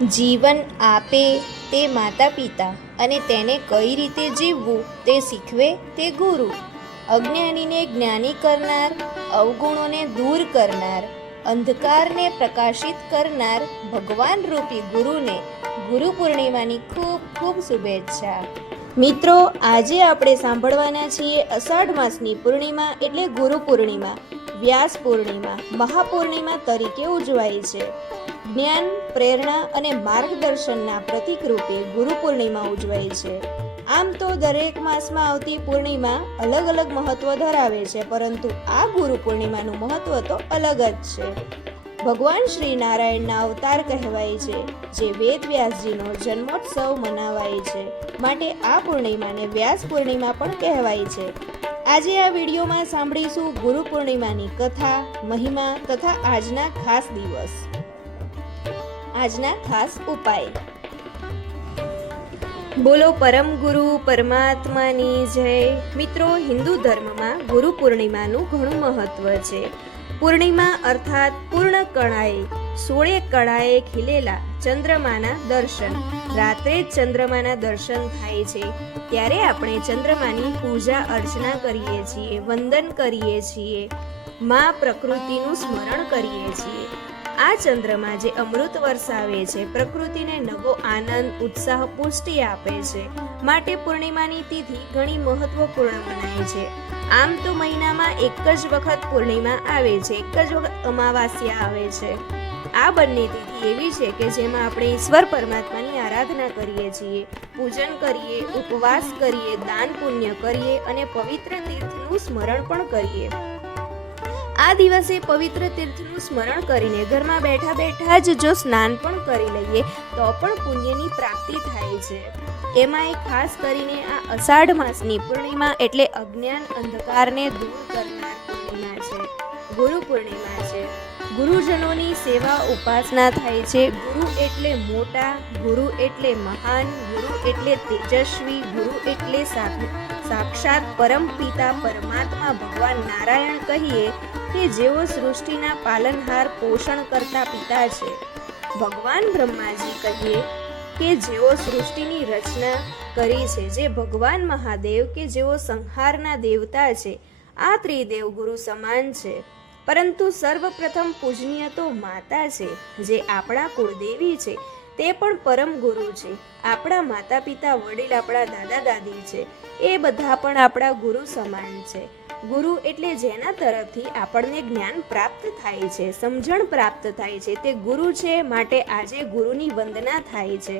જીવન આપે તે માતા પિતા અને તેને કઈ રીતે જીવવું તે શીખવે તે ગુરુ. અજ્ઞાનીને જ્ઞાની કરનાર, અવગુણોને દૂર કરનાર, અંધકારને પ્રકાશિત કરનાર ભગવાન રૂપી ગુરુને ગુરુ પૂર્ણિમાની ખૂબ ખૂબ શુભેચ્છા. મિત્રો, આજે આપણે સાંભળવાના છીએ અષાઢ માસની પૂર્ણિમા એટલે ગુરુ પૂર્ણિમા. વ્યાસ પૂર્ણિમા મહાપૂર્ણિમા તરીકે ઉજવાય છે. જ્ઞાન, પ્રેરણા અને માર્ગદર્શનના પ્રતીક રૂપે ગુરુ પૂર્ણિમા ઉજવાય છે. આમ તો દરેક માસમાં આવતી પૂર્ણિમા અલગ અલગ મહત્વ ધરાવે છે, પરંતુ આ ગુરુ પૂર્ણિમાનું મહત્વ તો અલગ જ છે. ભગવાન શ્રી નારાયણના અવતાર કહેવાય છે, જે વેદ વ્યાસજીનો જન્મોત્સવ મનાવાય છે. માટે આ પૂર્ણિમાને વ્યાસ પૂર્ણિમા પણ કહેવાય છે. આજે આ વિડીયોમાં સાંભળીશું ગુરુ પૂર્ણિમાની કથા, મહિમા તથા આજના ખાસ દિવસ, આજના ખાસ ઉપાય. બોલો પરમ ગુરુ પરમાત્માની જય. મિત્રો, હિન્દુ ધર્મમાં ગુરુ પૂર્ણિમાનું ઘણું મહત્વ છે. પૂર્ણિમા અર્થાત પૂર્ણ કળાએ, 16 કળાએ ખીલેલા ચંદ્રમાના દર્શન. રાત્રે જ ચંદ્રમાના દર્શન થાય છે. ત્યારે આપણે ચંદ્રમાની પૂજા અર્ચના કરીએ છીએ, વંદન કરીએ છીએ, માં પ્રકૃતિનું સ્મરણ કરીએ છીએ. આ ચંદ્રમા જે અમૃત વરસાવે છે, પ્રકૃતિને નવો આનંદ, ઉત્સાહ, પુષ્ટિ આપે છે. માટે પૂર્ણિમાની તિથિ ઘણી મહત્વપૂર્ણ મનાય છે. આમ તો મહિનામાં એક જ વખત પૂર્ણિમા આવે છે, એક જ વખત અમાવાસ્યા આવે છે. આ બંને તિથિ એવી છે કે જેમાં આપણે ઈશ્વર પરમાત્માની આરાધના કરીએ છીએ, પૂજન કરીએ, ઉપવાસ કરીએ, દાન પુણ્ય કરીએ અને પવિત્ર તીર્થનું સ્મરણ પણ કરીએ. આ દિવસે પવિત્ર તીર્થનું સ્મરણ કરીને ઘરમાં બેઠા બેઠા જ જો સ્નાન પણ કરી લઈએ તો પણ પુણ્યની પ્રાપ્તિ થાય છે. એમાંય ખાસ કરીને આ અષાઢ માસની પૂર્ણિમા એટલે અજ્ઞાન, અંધકારને દૂર કરનાર પૂર્ણિમા છે, ગુરુ પૂર્ણિમા છે. ગુરુજનોની સેવા ઉપાસના થાય છે. ગુરુ એટલે મોટા, ગુરુ એટલે મહાન, ગુરુ એટલે તેજસ્વી, ગુરુ એટલે સાક્ષાત પરમ પિતા પરમાત્મા ભગવાન નારાયણ કહીએ કે જેઓ સૃષ્ટિના પાલનહાર, પોષણ કરતા પિતા છે. ભગવાન બ્રહ્માજી કહીએ કે જેઓ સૃષ્ટિની રચના કરી છે. જે ભગવાન મહાદેવ કે જેઓ સંહારના દેવતા છે. આ ત્રિદેવ ગુરુ સમાન છે. પરંતુ સર્વપ્રથમ પૂજનીય તો માતા છે, જે આપણા કુળદેવી છે. તે પણ પરમ ગુરુ છે. આપણા માતા પિતા, વડીલ, આપણા દાદા દાદી છે, એ બધા પણ આપણા ગુરુ સમાન છે. ગુરુ એટલે જેના તરફથી આપણને જ્ઞાન પ્રાપ્ત થાય છે, સમજણ પ્રાપ્ત થાય છે, તે ગુરુ છે. માટે આજે ગુરુની વંદના થાય છે.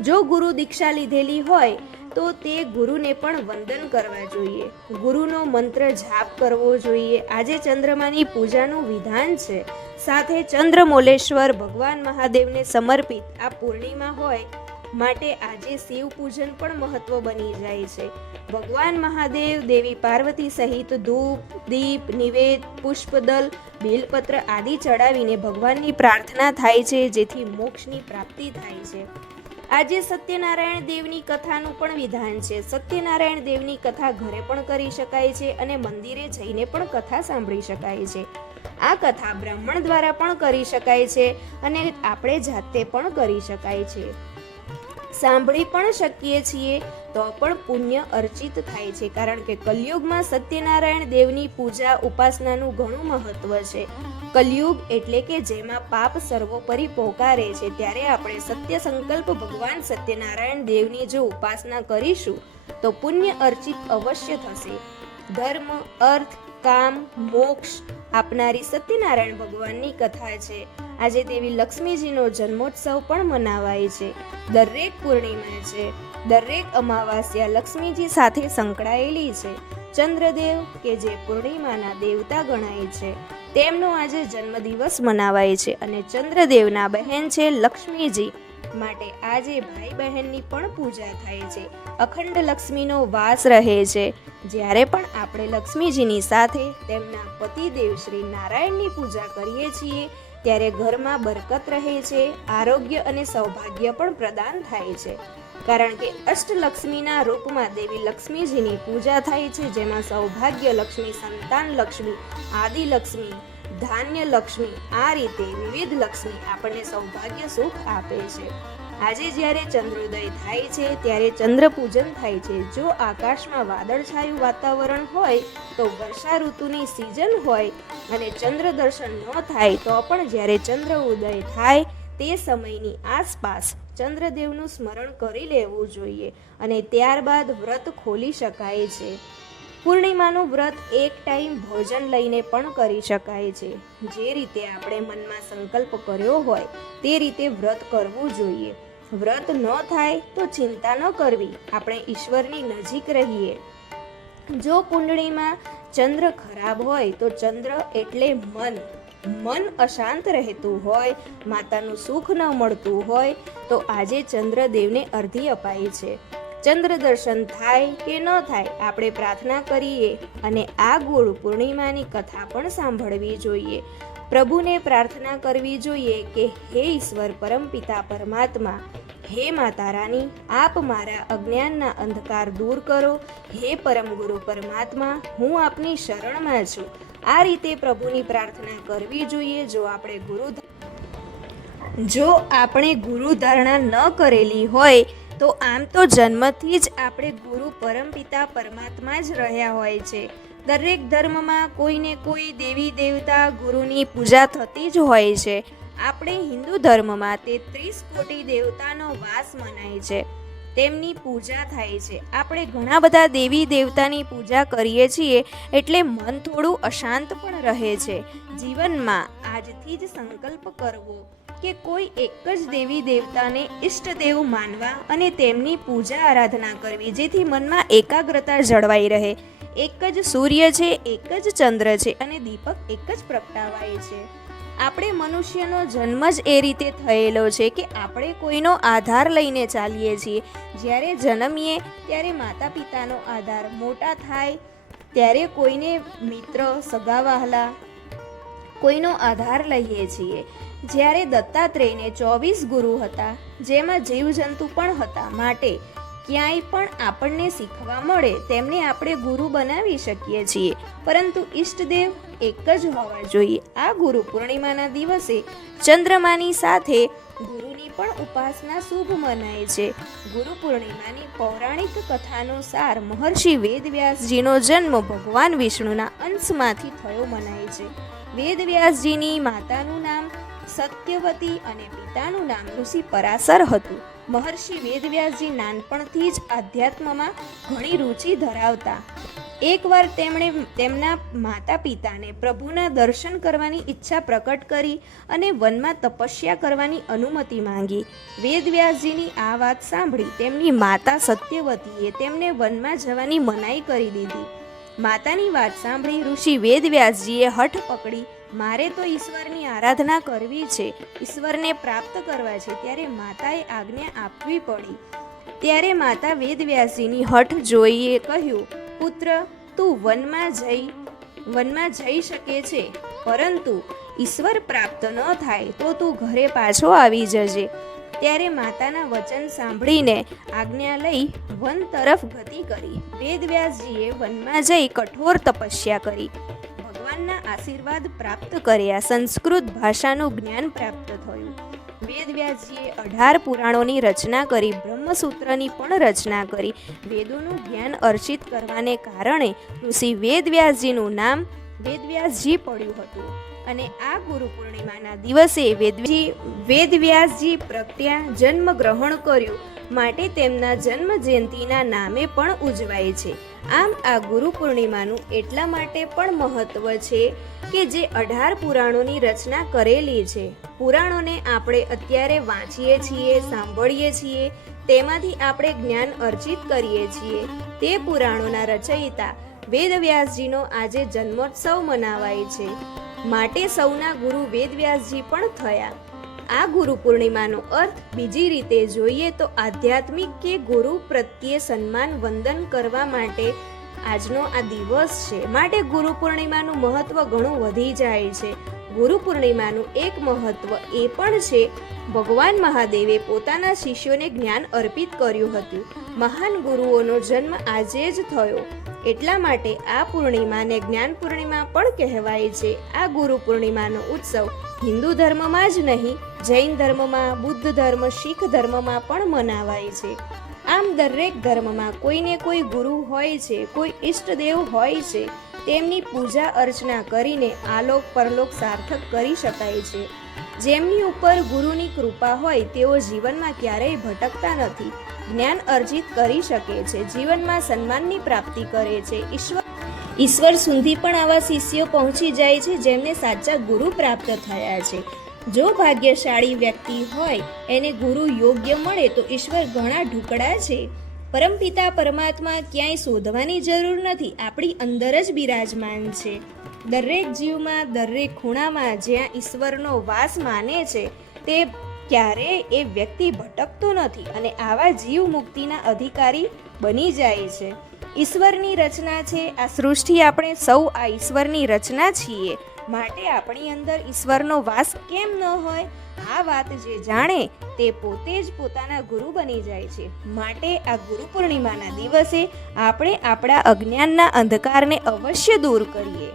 જો ગુરુ દીક્ષા લીધેલી હોય તો તે ગુરુને પણ વંદન કરવા જોઈએ, ગુરુનો મંત્ર જાપ કરવો જોઈએ. આજે ચંદ્રમાની પૂજાનું વિધાન છે. સાથે ચંદ્રમૌલેશ્વર ભગવાન મહાદેવને સમર્પિત આ પૂર્ણિમા હોય માટે આજે શિવ પૂજન પણ મહત્વ બની જાય છે. ભગવાન મહાદેવ, દેવી પાર્વતી સહિત ધૂપ, દીપ, નિવેદ, પુષ્પદલ, બેલપત્ર આદિ ચડાવીને ભગવાનની પ્રાર્થના થાય છે, જેથી મોક્ષની પ્રાપ્તિ થાય છે. આજે સત્યનારાયણ દેવની કથાનું પણ વિધાન છે. સત્યનારાયણ દેવની કથા ઘરે પણ કરી શકાય છે અને મંદિરે જઈને પણ કથા સાંભળી શકાય છે. આ કથા બ્રાહ્મણ દ્વારા પણ કરી શકાય છે અને આપણે જાતે પણ કરી શકાય છે. સાંભળી પણ શકીએ છીએ તો પણ પુણ્ય અર્ચિત થાય છે. કારણ કે કલયુગમાં સત્યનારાયણ દેવની પૂજા ઉપાસનાનું ઘણું મહત્વ છે. કલયુગ એટલે કે જેમાં પાપ સર્વોપરી પોકારે છે. ત્યારે આપણે સત્ય સંકલ્પ ભગવાન સત્યનારાયણ દેવની જો ઉપાસના કરીશું તો પુણ્ય અર્ચિત અવશ્ય થશે. ધર્મ, અર્થ, કામ, મોક્ષ આપનારી સત્યનારાયણ ભગવાનની કથા છે. આજે દેવી લક્ષ્મીજીનો જન્મોત્સવ પણ મનાવાય છે. દરેક પૂર્ણિમા છે, દરેક અમાવાસ્યા લક્ષ્મીજી સાથે સંકળાયેલી છે. ચંદ્રદેવ કે જે પૂર્ણિમાના દેવતા ગણાય છે, તેમનો આજે જન્મદિવસ મનાવાય છે અને ચંદ્રદેવના બહેન છે લક્ષ્મીજી. માટે આજે ભાઈ બહેનની પણ પૂજા થાય છે. અખંડ લક્ષ્મીનો વાસ રહે છે. જ્યારે પણ આપણે લક્ષ્મીજીની સાથે તેમના પતિદેવ શ્રી નારાયણની પૂજા કરીએ છીએ ત્યારે ઘરમાં બરકત રહે છે, આરોગ્ય અને સૌભાગ્ય પણ પ્રદાન થાય છે. કારણ કે અષ્ટલક્ષ્મીના રૂપમાં દેવી લક્ષ્મીજીની પૂજા થાય છે, જેમાં સૌભાગ્ય લક્ષ્મી, સંતાન લક્ષ્મી, આદિ લક્ષ્મી, ધાન્ય લક્ષ્મી, આ રીતે વિવિધ લક્ષ્મી આપણને સૌભાગ્ય સુખ આપે છે. આજે જ્યારે ચંદ્રોદય થાય છે ત્યારે ચંદ્ર પૂજન થાય છે. જો આકાશમાં વાદળછાયું વાતાવરણ હોય તો વર્ષા ઋતુની સિઝન હોય અને ચંદ્ર દર્શન ન થાય તો પણ જ્યારે ચંદ્ર ઉદય થાય તે સમયની આસપાસ ચંદ્રદેવનું સ્મરણ કરી લેવું જોઈએ અને ત્યારબાદ વ્રત ખોલી શકાય છે. પૂર્ણિમાનું વ્રત એક ટાઈમ ભોજન લઈને પણ કરી શકાય છે. જે રીતે આપણે મનમાં સંકલ્પ કર્યો હોય તે રીતે વ્રત કરવું જોઈએ. વ્રત ન થાય તો ચિંતા ન કરવી, આપણે ઈશ્વરની નજીક રહીએ. જો કુંડળીમાં ચંદ્ર ખરાબ હોય તો ચંદ્ર એટલે મન અશાંત રહેતું હોય, માતાનું સુખ ન મળતું હોય તો આજે ચંદ્રદેવને અર્ધી અપાય છે. ચંદ્ર દર્શન થાય કે ન થાય આપણે પ્રાર્થના કરીએ અને આ ગુરુ પૂર્ણિમાની કથા પણ સાંભળવી જોઈએ. પ્રભુને પ્રાર્થના કરવી જોઈએ કે હે ઈશ્વર પરમપિતા પરમાત્મા, હે માતા રાની, આપ મારા અજ્ઞાનના અંધકાર દૂર કરો. હે પરમ ગુરુ પરમાત્મા, હું આપની શરણમાં છું. આ રીતે પ્રભુની પ્રાર્થના કરવી જોઈએ. જો આપણે ગુરુ ધારણા ન કરેલી હોય તો આમ તો જન્મથી જ આપણે ગુરુ પરમપિતા પરમાત્મા જ રહ્યા હોય છે. દરેક ધર્મમાં કોઈને કોઈ દેવી દેવતા ગુરુની પૂજા થતી જ હોય છે. આપણે હિન્દુ ધર્મમાં 33 કોટી દેવતાનો વાસ મનાય છે, તેમની પૂજા થાય છે. આપણે ઘણા બધા દેવી દેવતાની પૂજા કરીએ છીએ એટલે મન થોડું અશાંત પણ રહે છે. જીવનમાં આજથી જ સંકલ્પ કરવો કે કોઈ એક જ દેવી દેવતાને ઈષ્ટદેવ માનવા અને તેમની પૂજા આરાધના કરવી, જેથી મનમાં એકાગ્રતા જળવાઈ રહે. એક જ સૂર્ય છે, એક જ ચંદ્ર છે અને દીપક એક જ પ્રગટાવાય છે. આપણે મનુષ્યનો જન્મ જ એ રીતે થયેલો છે કે આપણે કોઈનો આધાર લઈને ચાલીએ છીએ. જ્યારે જન્મીએ ત્યારે માતા પિતાનો આધાર, મોટા થાય ત્યારે કોઈને મિત્ર, સગાવહાલા કોઈનો આધાર લઈએ છીએ. જ્યારે દત્તાત્રેયને 24 ગુરુ હતા, જેમાં જીવજંતુ પણ હતા, માટે ક્યાંય પણ આપણને શીખવા મળે તેમને આપણે ગુરુ બનાવી શકીએ છીએ, પરંતુ ઈષ્ટદેવ એક જ હોવા જોઈએ. આ ગુરુ પૂર્ણિમાના દિવસે ચંદ્રમાની સાથે ગુરુની પણ ઉપાસના શુભ મનાય છે. ગુરુ પૂર્ણિમાની પૌરાણિક કથાનો સાર મહર્ષિ વેદવ્યાસજીનો જન્મ ભગવાન વિષ્ણુના અંશમાંથી થયો મનાય છે. વેદવ્યાસજીની માતાનું નામ સત્યવતી અને પિતાનું નામ ઋષિ પરાશર હતું. મહર્ષિ વેદવ્યાસજી નાનપણથી જ આધ્યાત્મમાં ઘણી રુચિ ધરાવતા. એકવાર તેમણે તેમના માતા પિતાને પ્રભુના દર્શન કરવાની ઈચ્છા પ્રકટ કરી અને વનમાં તપસ્યા કરવાની અનુમતિ માંગી. વેદવ્યાસજીની આ વાત સાંભળી તેમની માતા સત્યવતીએ તેમને વનમાં જવાની મનાઈ કરી દીધી. માતાની વાત સાંભળી ઋષિ વેદવ્યાસજીએ હઠ પકડી, મારે તો ઈશ્વરની આરાધના કરવી છે, ઈશ્વરને પ્રાપ્ત કરવા છે. ત્યારે માતાએ આજ્ઞા આપવી પડી. ત્યારે માતા વેદવ્યાસજીની હઠ જોઈને કહ્યું, પુત્ર, તું વનમાં જઈ શકે છે, પરંતુ ઈશ્વર પ્રાપ્ત ન થાય તો તું ઘરે પાછો આવી જજે. ત્યારે માતાના વચન સાંભળીને આજ્ઞા લઈ વન તરફ ગતિ કરી. વેદવ્યાસજીએ વનમાં જઈ કઠોર તપસ્યા કરી, ભગવાનના આશીર્વાદ પ્રાપ્ત કર્યા, સંસ્કૃત ભાષાનું જ્ઞાન પ્રાપ્ત થયું. વેદવ્યાસજીએ 18 પુરાણોની રચના કરી, બ્રહ્મસૂત્રની પણ રચના કરી. વેદોનું જ્ઞાન અર્ચિત કરવાને કારણે ઋષિ વેદવ્યાસજીનું નામ વેદવ્યાસજી પડ્યું હતું. અને આ ગુરુ પૂર્ણિમાના દિવસે વેદવ્યાસજી પ્રગટ્યા, જન્મ ગ્રહણ કર્યું, માટે તેમના જન્મ જયંતિના નામે પણ ઉજવાય છે. આમ આ ગુરુ પૂર્ણિમાનું એટલા માટે પણ મહત્વ છે કે જે 18 પુરાણોની રચના કરેલી છે. પુરાણોને આપણે અત્યારે વાંચીએ છીએ, સાંભળીએ છીએ, તેમાંથી આપણે જ્ઞાન અર્જિત કરીએ છીએ. તે પુરાણોના રચયિતા વેદવ્યાસજીનો આજે જન્મોત્સવ મનાવાય છે, માટે સૌના ગુરુ વેદવ્યાસજી પણ થયા. આ ગુરુ પૂર્ણિમાનો અર્થ બીજી રીતે જોઈએ તો આધ્યાત્મિક કે ગુરુ પ્રત્યે સન્માન વંદન કરવા માટે આજનો આ દિવસ છે. માટે ગુરુ પૂર્ણિમાનું મહત્વ ઘણું વધી જાય છે. ગુરુ પૂર્ણિમાનું એક મહત્વ એ પણ છે, ભગવાન મહાદેવે પોતાના શિષ્યોને જ્ઞાન અર્પિત કર્યું હતું. મહાન ગુરુઓનો જન્મ આજે જ થયો. એટલા માટે આ પૂર્ણિમાને જ્ઞાન પૂર્ણિમા પણ કહેવાય છે. આ ગુરુ પૂર્ણિમાનો ઉત્સવ હિન્દુ ધર્મમાં જ નહીં, જૈન ધર્મમાં, બુદ્ધ ધર્મ, શીખ ધર્મમાં પણ મનાવાય છે. આમ દરેક ધર્મમાં કોઈને કોઈ ગુરુ હોય છે, કોઈ ઈષ્ટદેવ હોય છે. તેમની પૂજા અર્ચના કરીને આલોક પરલોક સાર્થક કરી શકાય છે. જેમની ઉપર ગુરુની કૃપા હોય તેઓ જીવનમાં ક્યારેય ભટકતા નથી, જ્ઞાન અર્જિત કરી શકે છે, જીવનમાં સન્માનની પ્રાપ્તિ કરે છે. ઈશ્વર સુધી પણ આવા શિષ્યો પહોંચી જાય છે જેમને સાચા ગુરુ પ્રાપ્ત થયા છે. જો ભાગ્યશાળી વ્યક્તિ હોય એને ગુરુ યોગ્ય મળે તો ઈશ્વર ઘણા ઢુકડા છે. પરમપિતા પરમાત્મા ક્યાંય શોધવાની જરૂર નથી, આપણી અંદર જ બિરાજમાન છે. દરેક જીવમાં, દરેક ખૂણામાં જ્યાં ઈશ્વરનો વાસ માને છે તે ક્યારેય એ વ્યક્તિ ભટકતો નથી અને આવા જીવ મુક્તિના અધિકારી બની જાય છે. ઈશ્વરની રચના છે આ સૃષ્ટિ, આપણે સૌ આ ઈશ્વરની રચના છીએ, માટે આપણી અંદર ઈશ્વરનો વાસ કેમ ન હોય? આ વાત જે જાણે તે પોતે જ પોતાના ગુરુ બની જાય છે. માટે આ ગુરુ પૂર્ણિમાના દિવસે આપણે આપણા અજ્ઞાનના અંધકારને અવશ્ય દૂર કરીએ.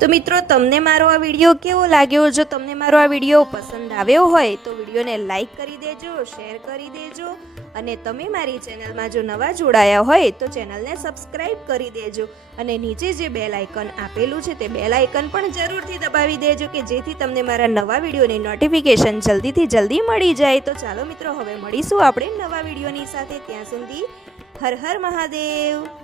તો મિત્રો, તમને મારો આ વિડીયો કેવો લાગ્યો? જો તમને મારો આ વિડીયો પસંદ આવ્યો હોય તો વિડીયોને લાઈક કરી દેજો, શેર કરી દેજો અને તમે મારી ચેનલમાં જો નવા જોડાયા હોય તો ચેનલને સબસ્ક્રાઈબ કરી દેજો અને નીચે જે બેલ આઇકન આપેલું છે તે બેલ આઇકન પણ જરૂરથી દબાવી દેજો કે જેથી તમને મારા નવા વિડીયોની નોટિફિકેશન જલ્દીથી જલ્દી મળી જાય. તો ચાલો મિત્રો, હવે મળીશું આપણે નવા વિડીયોની સાથે. ત્યાં સુધી હર હર મહાદેવ.